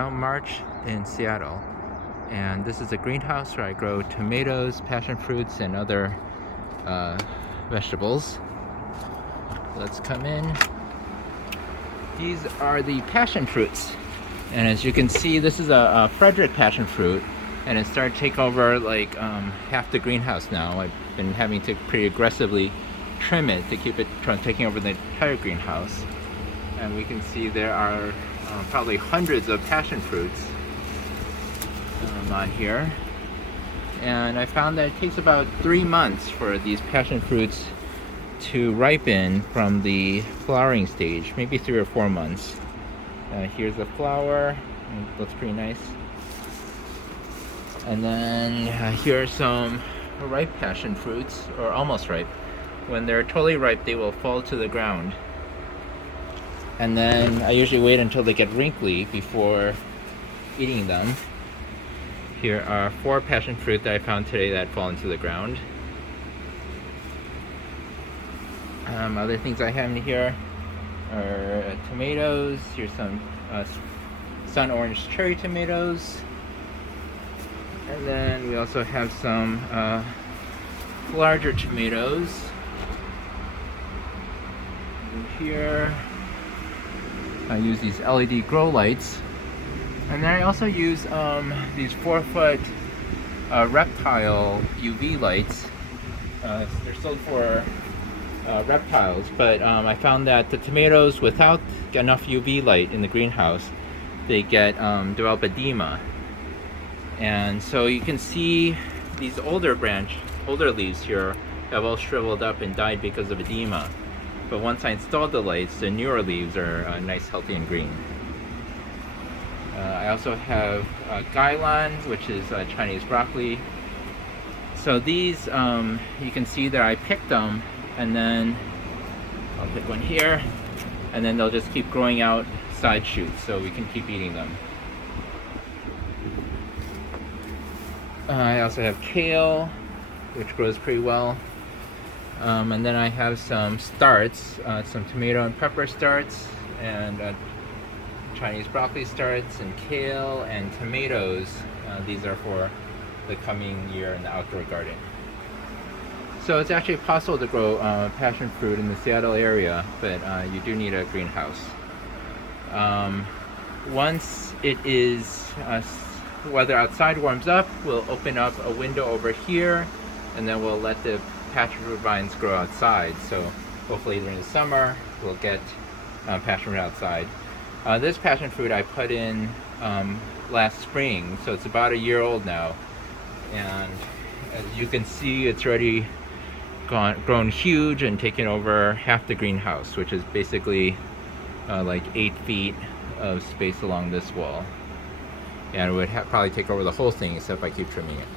Now March in Seattle, and this is a greenhouse where I grow tomatoes, passion fruits, and other vegetables. Let's come in. These are the passion fruits, and as you can see, this is a Frederick passion fruit, and it's started to take over like half the greenhouse now. I've been having to pretty aggressively trim it to keep it from taking over the entire greenhouse. And we can see there are probably hundreds of passion fruits on here. And I found that it takes about 3 months for these passion fruits to ripen from the flowering stage, maybe 3 or 4 months. Here's the flower, it looks pretty nice. And then here are some ripe passion fruits, or almost ripe. When they're totally ripe, they will fall to the ground. And then I usually wait until they get wrinkly before eating them. Here are 4 passion fruit that I found today that fall into the ground. Other things I have in here are tomatoes. Here's some sun orange cherry tomatoes. And then we also have some larger tomatoes. And here I use these LED grow lights, and then I also use these 4-foot reptile UV lights. They're sold for reptiles, but I found that the tomatoes, without enough UV light in the greenhouse, they develop edema, and so you can see these older leaves here have all shriveled up and died because of edema. But once I installed the lights, the newer leaves are nice, healthy, and green. I also have gailan, which is Chinese broccoli. So these, you can see that I picked them, and then I'll pick one here, and then they'll just keep growing out side shoots, so we can keep eating them. I also have kale, which grows pretty well. And then I have some starts, some tomato and pepper starts, and Chinese broccoli starts, and kale, and tomatoes. These are for the coming year in the outdoor garden. So it's actually possible to grow passion fruit in the Seattle area, but you do need a greenhouse. Once it is, weather outside warms up, we'll open up a window over here, and then we'll let the passion fruit vines grow outside. So hopefully during the summer we'll get passion fruit outside. This passion fruit I put in last spring, so it's about a year old now, and as you can see, it's already grown huge and taken over half the greenhouse, which is basically like 8 feet of space along this wall, and it would probably take over the whole thing except I keep trimming it.